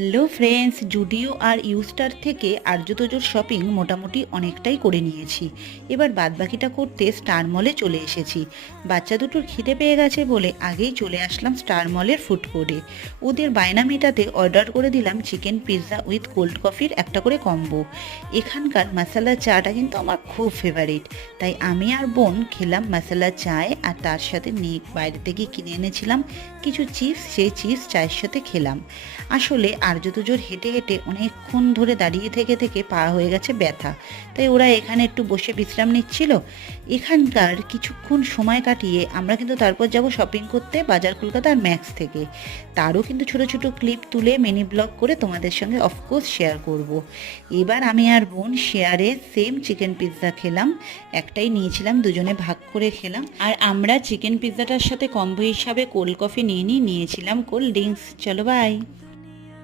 Hello friends, Zudio আর ইউস্টার থেকে আর্যতজোর shopping মোটামুটি অনেকটাই করে নিয়েছি। এবার বাদবাকিটা করতে স্টার মলে চলে এসেছি। বাচ্চা দুটোর খিদে পেয়ে গেছে বলে আগেই চলে আসলাম স্টার মলের ফুড কোর্টে। ওদের বায়না মেটাতে অর্ডার করে দিলাম চিকেন পিৎজা উইথ কোল্ড কফির একটা করে কম্বো। এখানকার মশালা চাটা কিন্তু আমার খুব ফেভারিট, তাই আমি আর বোন খেলাম মশালা চায়, আর তার সাথে বাইরে থেকে কিনে এনেছিলাম কিছু চিপস, সেই চিপস চায়ের সাথে খেলাম। আসলে আর্য দুজোর হেঁটে হেঁটে অনেকক্ষণ ধরে দাঁড়িয়ে থেকে থেকে পা হয়ে গেছে ব্যথা, তাই ওরা এখানে একটু বসে বিশ্রাম নিচ্ছিল। এখানকার কিছুক্ষণ সময় কাটিয়ে আমরা কিন্তু তারপর যাব শপিং করতে বাজার কলকাতার ম্যাক্স থেকে। তারও কিন্তু ছোট ছোট ক্লিপ তুলে মিনি ব্লগ করে তোমাদের সঙ্গে অফকোর্স শেয়ার করব। এবার আমি আর বোন শেয়ারে সেম চিকেন পিৎজা খেলাম। একটাই নিয়েছিলাম, দুজনে ভাগ করে খেলাম। আর আমরা চিকেন পিৎজাটার সাথে কম্বো হিসাবে কোল্ড কফি নিয়েছিলাম কোল্ড ড্রিঙ্কস। চলো বাই।